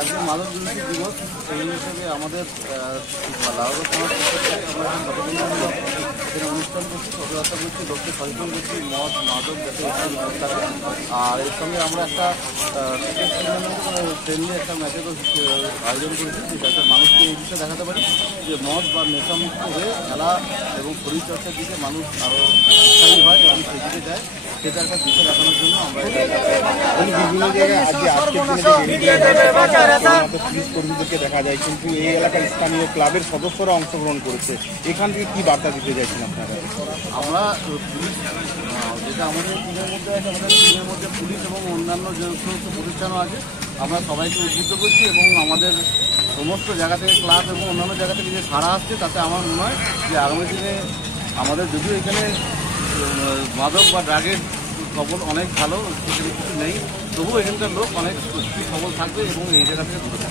আজকে মাদক বিরোধী দিবস, সেই হিসেবে আমাদের লাউড়া সমাজ আমরা সচেতনমূলক এখানে অনুষ্ঠান করছি, পদযাত্রা করছি, লোককে সচেতন করছি মদ মাদক যাতে এখানে না থাকে। আর এর সঙ্গে আমরা একটা ক্রিকেট টুর্নামেন্ট ফ্রেন্ডলি একটা ম্যাচেরও আয়োজন করেছি, যাতে মানুষকে এই বিষয়ে দেখাতে পারি যে মদ বা নেশামুক্ত হয়ে খেলা এবং শরীরচর্চার দিকে মানুষ আরও উৎসাহী হয় এবং সেদিকে যায়, সেটা একটা দিকে দেখানোর জন্য আমরা বিভিন্ন জায়গায় পুলিশ কর্মীদেরকে দেখা যায়, কিন্তু এই এলাকার স্থানীয় ক্লাবের সদস্যরা অংশগ্রহণ করেছে। এখান থেকে কি বার্তা দিতে চাইছেন আপনারা? আমরা পুলিশ যেটা আমাদের টিমের মধ্যে আছে, আমাদের টিমের মধ্যে পুলিশ এবং অন্যান্য যে সমস্ত প্রতিষ্ঠানও আছে, আমরা সবাইকে উদ্বুদ্ধ করছি এবং আমাদের সমস্ত জায়গা থেকে ক্লাব এবং অন্যান্য জায়গা থেকে যে সাড়া আসছে, তাতে আমার মনে হয় যে আগামী দিনে আমাদের যদিও এখানে মাদক বা ড্রাগের খবর অনেক ভালো, সেখানে কিছু নেই, তবুও এখানকার লোক অনেক সুস্থ সবল থাকবে এবং এই জায়গা থেকে দূরে থাকবে।